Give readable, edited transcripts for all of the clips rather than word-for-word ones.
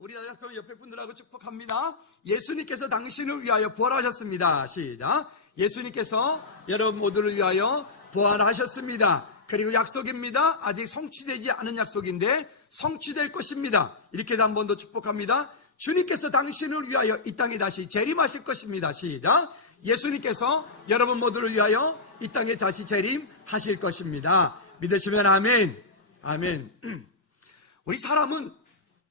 우리 그럼 옆에 분들하고 축복합니다. 예수님께서 당신을 위하여 부활하셨습니다. 시작. 예수님께서 여러분 모두를 위하여 부활하셨습니다. 그리고 약속입니다. 아직 성취되지 않은 약속인데 성취될 것입니다. 이렇게도 한 번 더 축복합니다. 주님께서 당신을 위하여 이 땅에 다시 재림하실 것입니다. 시작. 예수님께서 여러분 모두를 위하여 이 땅에 다시 재림하실 것입니다. 믿으시면 아멘. 아멘. 우리 사람은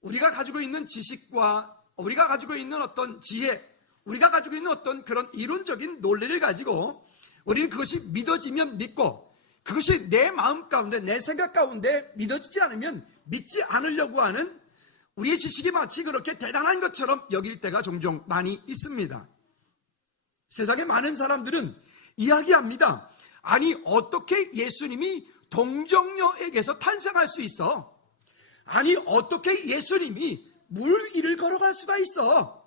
우리가 가지고 있는 지식과 우리가 가지고 있는 어떤 지혜, 우리가 가지고 있는 어떤 그런 이론적인 논리를 가지고 우리는 그것이 믿어지면 믿고 그것이 내 마음 가운데, 내 생각 가운데 믿어지지 않으면 믿지 않으려고 하는 우리의 지식이 마치 그렇게 대단한 것처럼 여길 때가 종종 많이 있습니다. 세상에 많은 사람들은 이야기합니다. 아니, 어떻게 예수님이 동정녀에게서 탄생할 수 있어? 아니, 어떻게 예수님이 물 위를 걸어갈 수가 있어?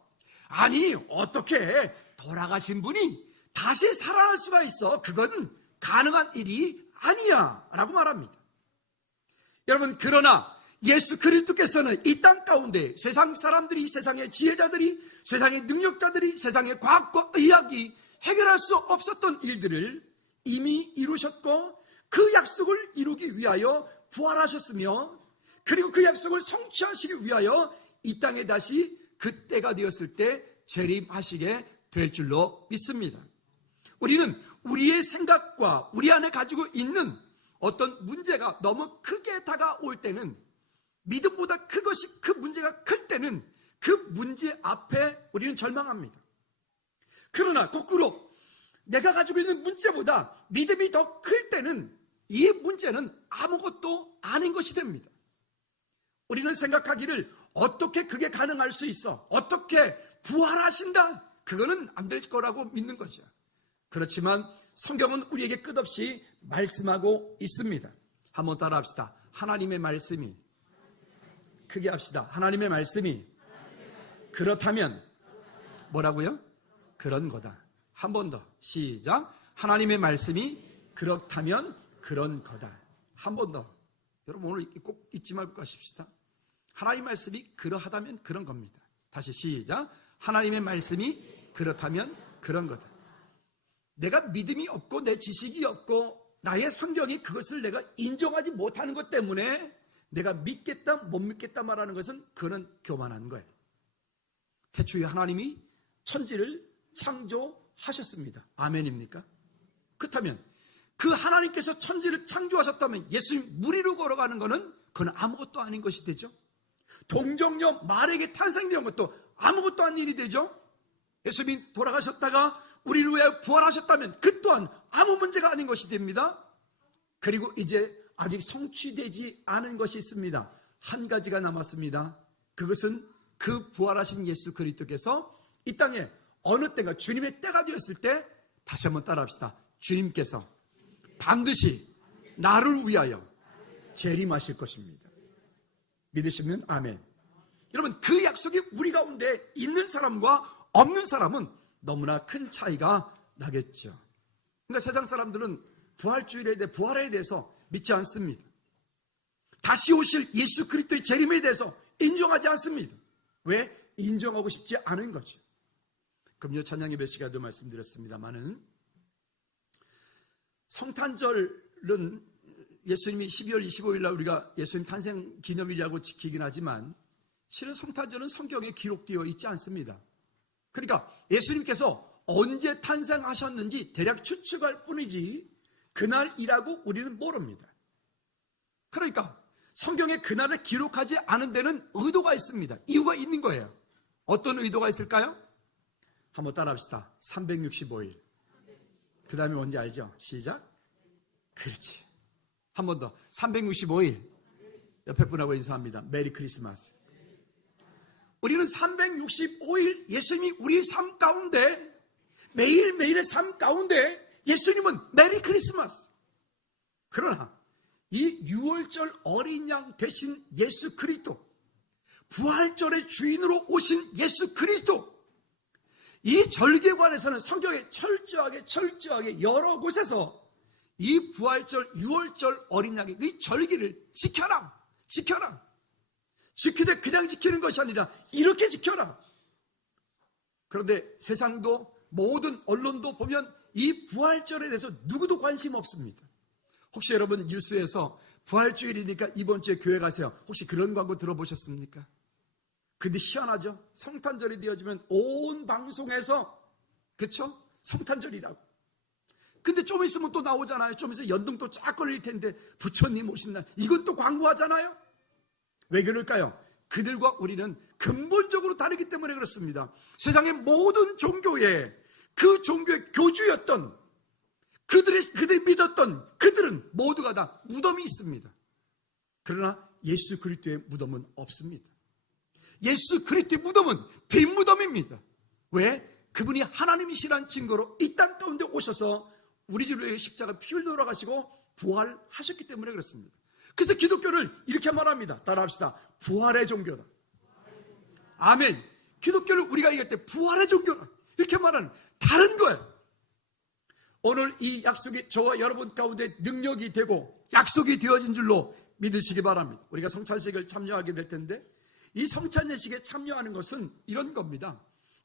아니, 어떻게 돌아가신 분이 다시 살아날 수가 있어? 그건 가능한 일이 아니야 라고 말합니다. 여러분, 그러나 예수 그리스도께서는 이 땅 가운데 세상 사람들이, 세상의 지혜자들이, 세상의 능력자들이, 세상의 과학과 의학이 해결할 수 없었던 일들을 이미 이루셨고 그 약속을 이루기 위하여 부활하셨으며 그리고 그 약속을 성취하시기 위하여 이 땅에 다시 그때가 되었을 때 재림하시게 될 줄로 믿습니다. 우리는 우리의 생각과 우리 안에 가지고 있는 어떤 문제가 너무 크게 다가올 때는, 믿음보다 그 문제가 클 때는 그 문제 앞에 우리는 절망합니다. 그러나 거꾸로 내가 가지고 있는 문제보다 믿음이 더 클 때는 이 문제는 아무것도 아닌 것이 됩니다. 우리는 생각하기를 어떻게 그게 가능할 수 있어? 어떻게 부활하신다? 그거는 안 될 거라고 믿는 거죠. 그렇지만 성경은 우리에게 끝없이 말씀하고 있습니다. 한번 따라 합시다. 하나님의 말씀이, 크게 합시다. 하나님의 말씀이 그렇다면 뭐라고요? 그런 거다. 한 번 더 시작. 하나님의 말씀이 그렇다면 그런 거다. 한 번 더. 여러분 오늘 꼭 잊지 말고 가십시다. 하나님의 말씀이 그러하다면 그런 겁니다. 다시 시작. 하나님의 말씀이 그렇다면 그런 거다. 내가 믿음이 없고 내 지식이 없고 나의 성경이 그것을 내가 인정하지 못하는 것 때문에 내가 믿겠다 못 믿겠다 말하는 것은 그는 교만한 거예요. 태초에 하나님이 천지를 창조하셨습니다. 아멘입니까? 그렇다면 그 하나님께서 천지를 창조하셨다면 예수님 물 위로 걸어가는 것은 그건 아무것도 아닌 것이 되죠. 동정녀 말에게 탄생되는 것도 아무것도 아닌 일이 되죠. 예수님이 돌아가셨다가 우리를 위해 부활하셨다면 그 또한 아무 문제가 아닌 것이 됩니다. 그리고 이제 아직 성취되지 않은 것이 있습니다. 한 가지가 남았습니다. 그것은 그 부활하신 예수 그리스도께서 이 땅에 어느 때가 주님의 때가 되었을 때, 다시 한번 따라합시다. 주님께서 반드시 나를 위하여 재림하실 것입니다. 믿으시면 아멘. 여러분, 그 약속이 우리 가운데 있는 사람과 없는 사람은 너무나 큰 차이가 나겠죠. 그러니까 세상 사람들은 부활에 대해서 믿지 않습니다. 다시 오실 예수 그리스도의 재림에 대해서 인정하지 않습니다. 왜? 인정하고 싶지 않은 거죠. 금요 찬양 예배 시간에도 말씀드렸습니다만은 성탄절은 예수님이 12월 25일 날 우리가 예수님 탄생 기념일이라고 지키긴 하지만 실은 성탄절은 성경에 기록되어 있지 않습니다. 그러니까 예수님께서 언제 탄생하셨는지 대략 추측할 뿐이지 그날이라고 우리는 모릅니다. 그러니까 성경에 그날을 기록하지 않은 데는 의도가 있습니다. 이유가 있는 거예요. 어떤 의도가 있을까요? 한번 따라합시다. 365일. 그 다음에 뭔지 알죠? 시작. 그렇지. 한 번 더. 365일. 옆에 분하고 인사합니다. 메리 크리스마스. 우리는 365일 예수님이 우리 삶 가운데, 매일매일의 삶 가운데 예수님은 메리 크리스마스. 그러나 이 6월절 어린 양 되신 예수 그리스도, 부활절의 주인으로 오신 예수 그리스도, 이 절기관에서는 성경에 철저하게 여러 곳에서 이 부활절 6월절 어린 양의 이 절기를 지켜라. 지키되 그냥 지키는 것이 아니라 이렇게 지켜라. 그런데 세상도 모든 언론도 보면 이 부활절에 대해서 누구도 관심 없습니다. 혹시 여러분 뉴스에서 부활주일이니까 이번 주에 교회 가세요. 혹시 그런 광고 들어보셨습니까? 근데 희한하죠? 성탄절이 되어지면 온 방송에서, 그쵸? 성탄절이라고. 근데 좀 있으면 또 나오잖아요. 좀 있으면 연등 또 쫙 걸릴 텐데 부처님 오신 날, 이건 또 광고하잖아요. 왜 그럴까요? 그들과 우리는 근본적으로 다르기 때문에 그렇습니다. 세상의 모든 종교에, 그 종교의 교주였던 그들이 믿었던 그들은 모두가 다 무덤이 있습니다. 그러나 예수 그리스도의 무덤은 없습니다. 예수 그리스도의 무덤은 빈 무덤입니다. 왜? 그분이 하나님이시라는 증거로 이 땅 가운데 오셔서 우리 주를 위해 십자가 피를 돌아가시고 부활하셨기 때문에 그렇습니다. 그래서 기독교를 이렇게 말합니다. 따라합시다. 부활의 종교다. 아멘. 기독교를 우리가 얘기할 때 부활의 종교다, 이렇게 말하는, 다른 거예요. 오늘 이 약속이 저와 여러분 가운데 능력이 되고 약속이 되어진 줄로 믿으시기 바랍니다. 우리가 성찬식을 참여하게 될 텐데, 이 성찬예식에 참여하는 것은 이런 겁니다.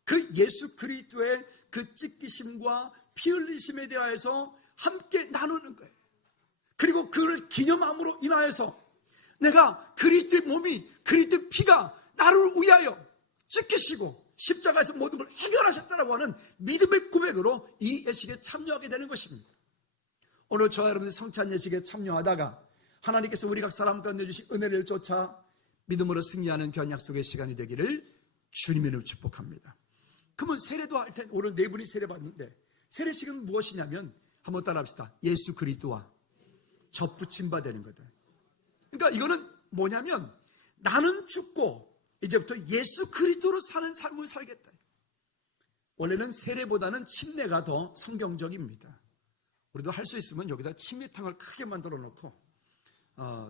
그 예수 그리스도의 그 찢기심과 피 흘리심에 대하여서 함께 나누는 거예요. 그리고 그를 기념함으로 인하여서 내가 그리스도의 몸이, 그리스도의 피가 나를 위하여 찢기시고 십자가에서 모든 걸 해결하셨다라고 하는 믿음의 고백으로 이 예식에 참여하게 되는 것입니다. 오늘 저와 여러분들 성찬 예식에 참여하다가 하나님께서 우리 각 사람 가운데 주신 은혜를 쫓아 믿음으로 승리하는 귀한 약속의 시간이 되기를 주님의 이름으로 축복합니다. 그러면 세례도 할 때, 오늘 네 분이 세례 받는데, 세례식은 무엇이냐면 한번 따라합시다. 예수 그리스도와 접붙임 바 되는 거다. 그러니까 이거는 뭐냐면 나는 죽고 이제부터 예수 그리스도로 사는 삶을 살겠다. 원래는 세례보다는 침례가 더 성경적입니다. 우리도 할 수 있으면 여기다 침례탕을 크게 만들어 놓고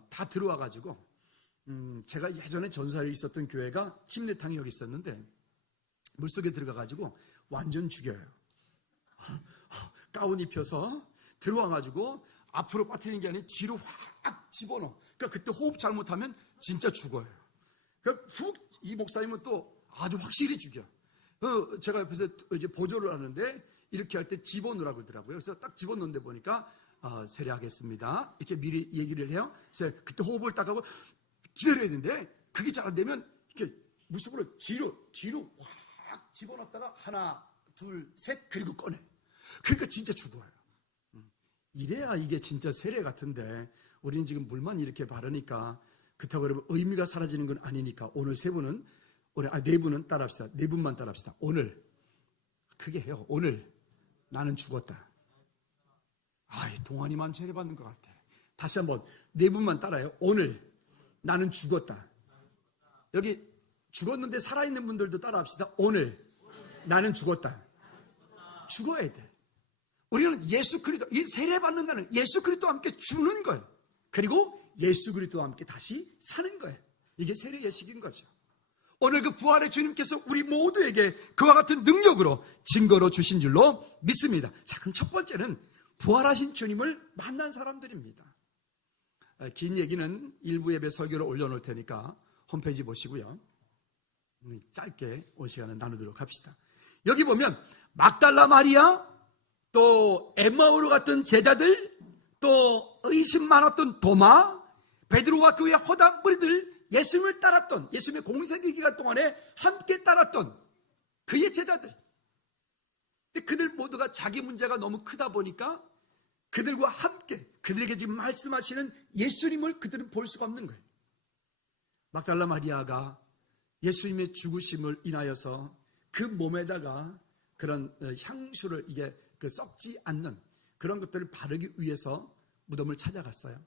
다 들어와 가지고, 제가 예전에 전사에 있었던 교회가 침례탕이 여기 있었는데 물속에 들어가 가지고 완전 죽여요. 가운 입혀서 들어와 가지고 앞으로 빠뜨리는 게 아니라 뒤로 확 집어넣어. 그러니까 그때 호흡 잘못하면 진짜 죽어요. 그러니까 이 목사님은 또 아주 확실히 죽여. 제가 옆에서 이제 보조를 하는데 이렇게 할 때 집어넣으라고 그러더라고요. 그래서 딱 집어넣는데 보니까 세례하겠습니다, 이렇게 미리 얘기를 해요. 그래서 그때 호흡을 딱 하고 기다려야 되는데 그게 잘 안 되면 이렇게 물속으로 뒤로 확 집어넣었다가 하나, 둘, 셋, 그리고 꺼내. 그러니까 진짜 죽어요. 이래야 이게 진짜 세례 같은데 우리는 지금 물만 이렇게 바르니까 그렇다고 그러면 의미가 사라지는 건 아니니까 오늘 세 분은, 네 분은 따라합시다. 네 분만 따라합시다. 오늘 크게 해요. 오늘 나는 죽었다. 동안이만 세례 받는 것 같아. 다시 한번 네 분만 따라해요. 오늘 나는 죽었다. 여기 죽었는데 살아있는 분들도 따라합시다. 오늘 나는 죽었다. 죽어야 돼. 우리는 예수 그리스도, 이 세례 받는 날은 예수 그리스도와 함께 죽는 거예요. 그리고 예수 그리스도와 함께 다시 사는 거예요. 이게 세례 예식인 거죠. 오늘 그 부활의 주님께서 우리 모두에게 그와 같은 능력으로 증거로 주신 줄로 믿습니다. 자, 그럼 첫 번째는 부활하신 주님을 만난 사람들입니다. 긴 얘기는 일부 예배 설교를 올려놓을 테니까 홈페이지 보시고요. 짧게 온 시간을 나누도록 합시다. 여기 보면 막달라 마리아, 또 엠마오로 갔던 제자들, 또 의심 많았던 도마, 베드로와 그의 허다 무리들, 예수님을 따랐던, 예수님의 공생의 기간 동안에 함께 따랐던 그의 제자들. 근데 그들 모두가 자기 문제가 너무 크다 보니까 그들과 함께 그들에게 지금 말씀하시는 예수님을 그들은 볼 수가 없는 거예요. 막달라 마리아가 예수님의 죽으심을 인하여서 그 몸에다가 그런 향수를, 이게 썩지 않는 그런 것들을 바르기 위해서 무덤을 찾아갔어요.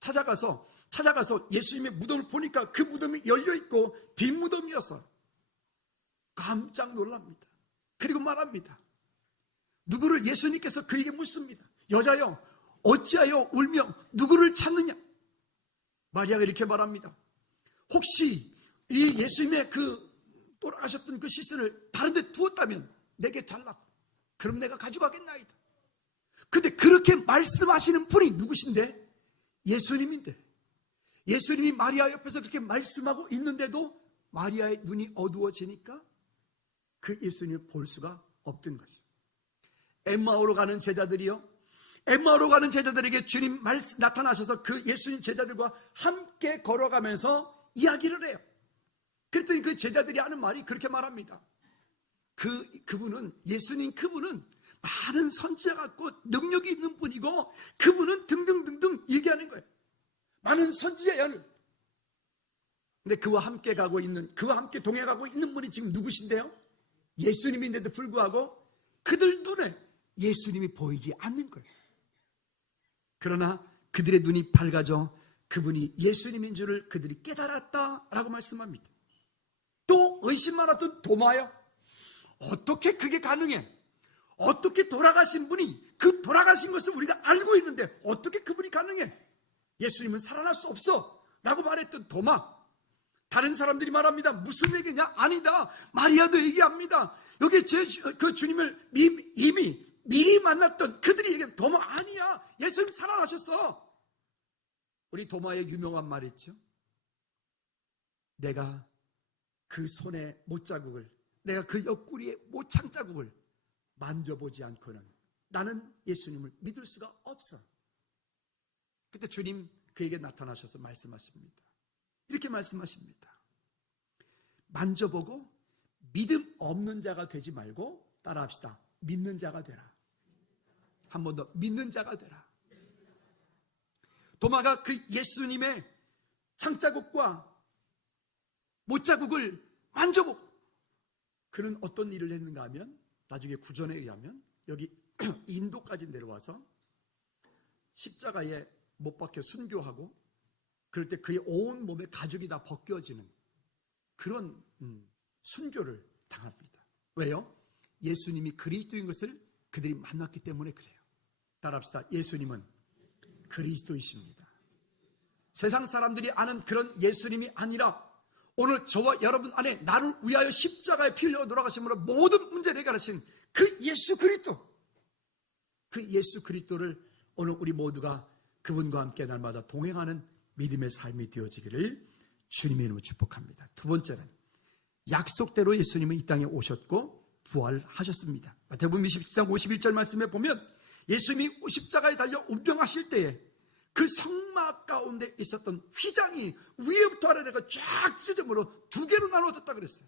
찾아가서 예수님의 무덤을 보니까 그 무덤이 열려있고 빈 무덤이었어요. 깜짝 놀랍니다. 그리고 말합니다. 누구를, 예수님께서 그에게 묻습니다. 여자여, 어찌하여 울며 누구를 찾느냐? 마리아가 이렇게 말합니다. 혹시 이 예수님의 그 돌아가셨던 그 시신을 다른 데 두었다면 내게 달라고. 그럼 내가 가져가겠나이다. 근데 그렇게 말씀하시는 분이 누구신데? 예수님인데. 예수님이 마리아 옆에서 그렇게 말씀하고 있는데도 마리아의 눈이 어두워지니까 그 예수님을 볼 수가 없던 것이죠. 엠마오로 가는 제자들이요, 엠마오로 가는 제자들에게 주님 나타나셔서 그 예수님 제자들과 함께 걸어가면서 이야기를 해요. 그랬더니 그 제자들이 하는 말이 그렇게 말합니다. 그분은, 예수님 그분은 많은 선지자 같고 능력이 있는 분이고, 그분은 등등등등 얘기하는 거예요. 많은 선지자예요. 근데 그와 함께 가고 있는, 그와 함께 동행하고 있는 분이 지금 누구신데요? 예수님인데도 불구하고 그들 눈에 예수님이 보이지 않는 거예요. 그러나 그들의 눈이 밝아져 그분이 예수님인 줄을 그들이 깨달았다라고 말씀합니다. 또 의심 많았던 도마요. 어떻게 그게 가능해? 어떻게 돌아가신 분이, 그 돌아가신 것을 우리가 알고 있는데 어떻게 그분이 가능해? 예수님은 살아날 수 없어 라고 말했던 도마. 다른 사람들이 말합니다. 무슨 얘기냐? 아니다. 마리아도 얘기합니다. 여기 그 주님을 이미 미리 만났던 그들이 얘기하면 도마 아니야. 예수님 살아나셨어. 우리 도마의 유명한 말 있죠. 내가 그 손의 못자국을, 내가 그 옆구리의 못창자국을 만져보지 않고는 나는 예수님을 믿을 수가 없어. 그때 주님 그에게 나타나셔서 말씀하십니다. 이렇게 말씀하십니다. 만져보고 믿음 없는 자가 되지 말고 따라합시다. 믿는 자가 되라. 한 번 더, 믿는 자가 되라. 도마가 그 예수님의 창자국과 못자국을 만져보고, 그는 어떤 일을 했는가 하면, 나중에 구전에 의하면 여기 인도까지 내려와서 십자가에 못 박혀 순교하고, 그럴 때 그의 온 몸에 가죽이 다 벗겨지는 그런 순교를 당합니다. 왜요? 예수님이 그리스도인 것을 그들이 만났기 때문에 그래요. 따라합시다. 예수님은 그리스도이십니다. 세상 사람들이 아는 그런 예수님이 아니라 오늘 저와 여러분 안에 나를 위하여 십자가에 피 흘려 돌아가심으로 모든 문제를 해결하신 그 예수 그리스도, 그 예수 그리스도를 오늘 우리 모두가 그분과 함께 날마다 동행하는 믿음의 삶이 되어지기를 주님의 이름으로 축복합니다. 두 번째는 약속대로 예수님은 이 땅에 오셨고 부활하셨습니다. 마태복음 27장 51절 말씀에 보면 예수님이 십자가에 달려 운명하실 때에 그 성막 가운데 있었던 휘장이 위에부터 아래가 쫙 찢어짐으로 두 개로 나눠졌다 그랬어요.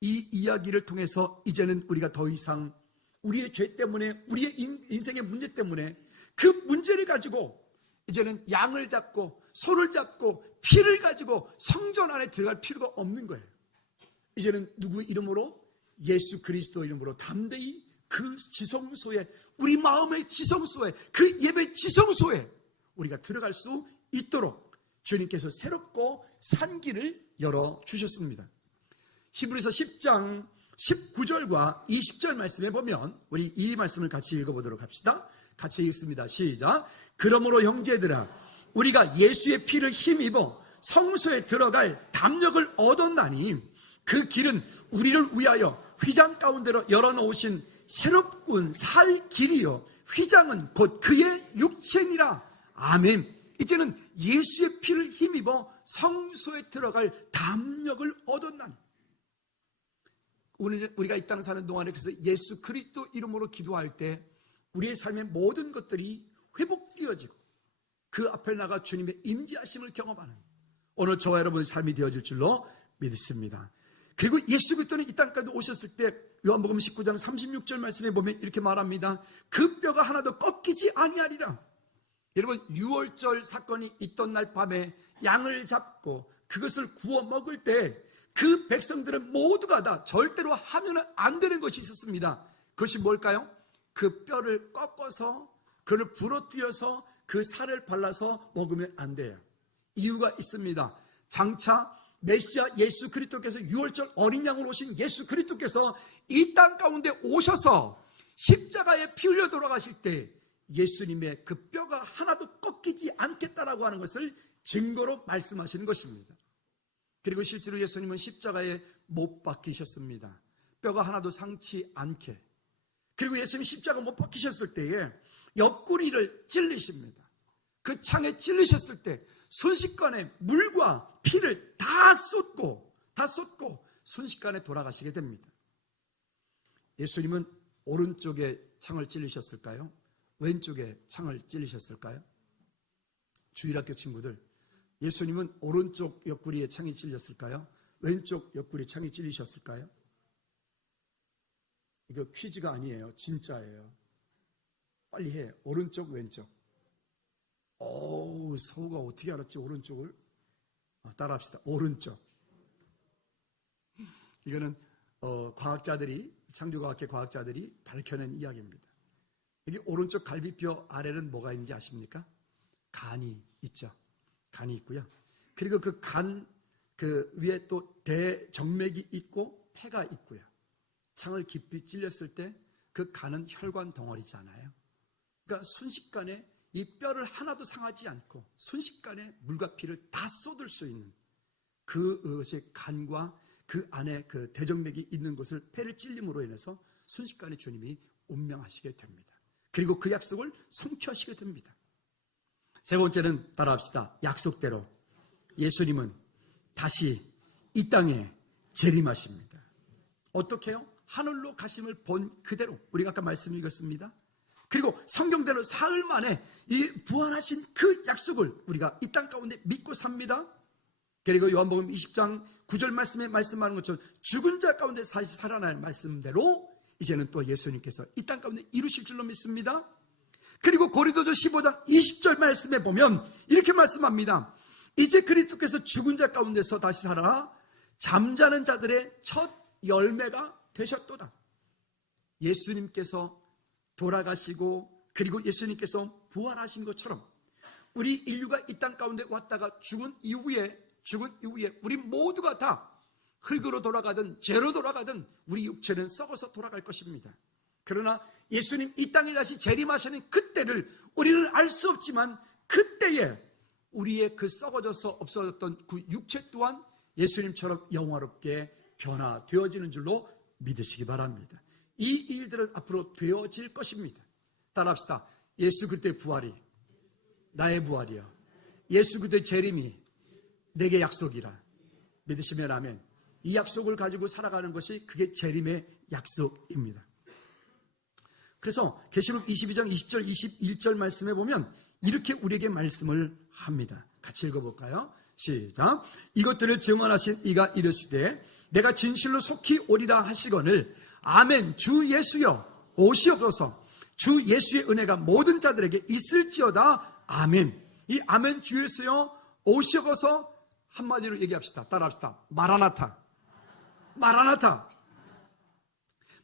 이 이야기를 통해서 이제는 우리가 더 이상 우리의 죄 때문에, 우리의 인생의 문제 때문에 그 문제를 가지고 이제는 양을 잡고 소를 잡고 피를 가지고 성전 안에 들어갈 필요가 없는 거예요. 이제는 누구 이름으로? 예수 그리스도 이름으로 담대히 그 지성소에, 우리 마음의 지성소에, 그 예배 지성소에 우리가 들어갈 수 있도록 주님께서 새롭고 산 길을 열어주셨습니다. 히브리서 10장 19절과 20절 말씀에 보면 우리 이 말씀을 같이 읽어보도록 합시다. 같이 읽습니다. 시작. 그러므로 형제들아, 우리가 예수의 피를 힘입어 성소에 들어갈 담력을 얻었나니 그 길은 우리를 위하여 휘장 가운데로 열어놓으신 새롭군 살 길이요 휘장은 곧 그의 육체니라. 아멘. 이제는 예수의 피를 힘입어 성소에 들어갈 담력을 얻었나니, 우리가 이 땅을 사는 동안에 그래서 예수 그리스도 이름으로 기도할 때 우리의 삶의 모든 것들이 회복되어지고 그 앞에 나가 주님의 임재하심을 경험하는 오늘 저와 여러분의 삶이 되어질 줄로 믿습니다. 그리고 예수 그리스도는 이 땅까지 오셨을 때 요한복음 19장 36절 말씀에 보면 이렇게 말합니다. 그 뼈가 하나도 꺾이지 아니하리라. 여러분, 유월절 사건이 있던 날 밤에 양을 잡고 그것을 구워 먹을 때 그 백성들은 모두가 다 절대로 하면 안 되는 것이 있었습니다. 그것이 뭘까요? 그 뼈를 꺾어서 그를 부러뜨려서 그 살을 발라서 먹으면 안 돼요. 이유가 있습니다. 장차 메시아 예수 그리스도께서 유월절 어린 양으로 오신 예수 그리스도께서 이 땅 가운데 오셔서 십자가에 피 흘려 돌아가실 때 예수님의 그 뼈가 하나도 꺾이지 않겠다라고 하는 것을 증거로 말씀하시는 것입니다. 그리고 실제로 예수님은 십자가에 못 박히셨습니다. 뼈가 하나도 상치 않게. 그리고 예수님이 십자가 못 박히셨을 때에 옆구리를 찔리십니다. 그 창에 찔리셨을 때 순식간에 물과 피를 다 쏟고 순식간에 돌아가시게 됩니다. 예수님은 오른쪽에 창을 찔리셨을까요? 왼쪽에 창을 찔리셨을까요? 주일학교 친구들, 예수님은 오른쪽 옆구리에 창이 찔렸을까요? 왼쪽 옆구리에 창이 찔리셨을까요? 이거 퀴즈가 아니에요. 진짜예요. 빨리 해. 오른쪽, 왼쪽. 서우가 어떻게 알았지? 오른쪽을? 따라합시다. 오른쪽. 이거는 과학자들이, 창조과학계 과학자들이 밝혀낸 이야기입니다. 여기 오른쪽 갈비뼈 아래는 뭐가 있는지 아십니까? 간이 있죠. 간이 있고요. 그리고 그 간 위에 또 대정맥이 있고 폐가 있고요. 창을 깊이 찔렸을 때 그 간은 혈관 덩어리잖아요. 그러니까 순식간에 이 뼈를 하나도 상하지 않고 순식간에 물과 피를 다 쏟을 수 있는 그것이 간과 그 안에 그 대정맥이 있는 곳을 폐를 찔림으로 인해서 순식간에 주님이 운명하시게 됩니다. 그리고 그 약속을 성취하시게 됩니다. 세 번째는 따라합시다. 약속대로 예수님은 다시 이 땅에 재림하십니다. 어떻게 해요? 하늘로 가심을 본 그대로 우리가 아까 말씀 읽었습니다. 그리고 성경대로 사흘 만에 이 부활하신 그 약속을 우리가 이 땅 가운데 믿고 삽니다. 그리고 요한복음 20장 9절 말씀에 말씀하는 것처럼 죽은 자 가운데 다시 살아날 말씀대로 이제는 또 예수님께서 이 땅 가운데 이루실 줄로 믿습니다. 그리고 고린도서 15장 20절 말씀에 보면 이렇게 말씀합니다. 이제 그리스도께서 죽은 자 가운데서 다시 살아 잠자는 자들의 첫 열매가 되셨도다. 예수님께서 돌아가시고 그리고 예수님께서 부활하신 것처럼 우리 인류가 이 땅 가운데 왔다가 죽은 이후에 우리 모두가 다 흙으로 돌아가든 죄로 돌아가든 우리 육체는 썩어서 돌아갈 것입니다. 그러나 예수님 이 땅에 다시 재림하시는 그때를 우리는 알 수 없지만 그때에 우리의 그 썩어져서 없어졌던 그 육체 또한 예수님처럼 영화롭게 변화되어지는 줄로 믿으시기 바랍니다. 이 일들은 앞으로 되어질 것입니다. 따라합시다. 예수 그리스도의 부활이 나의 부활이요, 예수 그리스도의 재림이 내게 약속이라 믿으시면 아멘. 이 약속을 가지고 살아가는 것이 그게 재림의 약속입니다. 그래서 계시록 22장 20절 21절 말씀에 보면 이렇게 우리에게 말씀을 합니다. 같이 읽어볼까요? 시작. 이것들을 증언하신 이가 이르시되 내가 진실로 속히 오리라 하시거늘 아멘. 주 예수여 오시옵소서. 주 예수의 은혜가 모든 자들에게 있을지어다. 아멘. 이 아멘 주 예수여 오시옵소서 한마디로 얘기합시다. 따라합시다. 마라나타. 마라나타.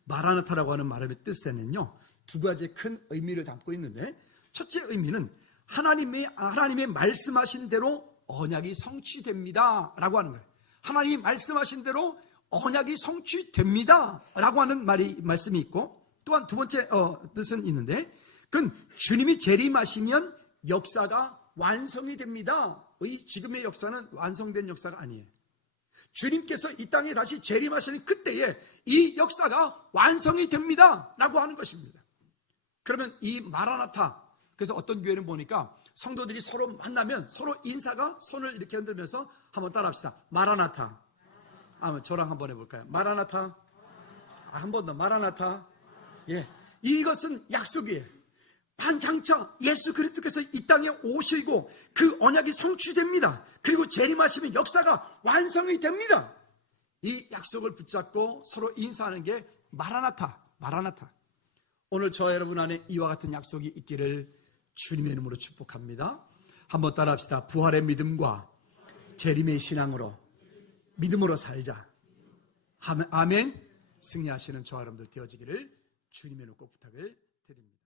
마라나타라고 하는 말의 뜻에는요, 두 가지 큰 의미를 담고 있는데, 첫째 의미는 하나님의 말씀하신 대로 언약이 성취됩니다 라고 하는 거예요. 하나님이 말씀하신 대로 언약이 성취됩니다 라고 하는 말씀이 있고, 또한 두 번째 뜻은 있는데, 그건 주님이 재림하시면 역사가 완성이 됩니다. 이 지금의 역사는 완성된 역사가 아니에요. 주님께서 이 땅에 다시 재림하시는 그때에 이 역사가 완성이 됩니다 라고 하는 것입니다. 그러면 이 마라나타, 그래서 어떤 교회는 보니까 성도들이 서로 만나면 서로 인사가 손을 이렇게 흔들면서 한번 따라합시다. 마라나타. 저랑 한번 해볼까요? 마라나타. 한 번 더. 마라나타. 예, 이것은 약속이에요. 반장차 예수 그리스도께서 이 땅에 오시고 그 언약이 성취됩니다. 그리고 재림하시면 역사가 완성이 됩니다. 이 약속을 붙잡고 서로 인사하는 게 마라나타. 마라나타. 오늘 저와 여러분 안에 이와 같은 약속이 있기를 주님의 이름으로 축복합니다. 한번 따라합시다. 부활의 믿음과 재림의 신앙으로 믿음으로 살자. 아멘. 승리하시는 저와 여러분들 되어지기를 주님의 이름으로 꼭 부탁을 드립니다.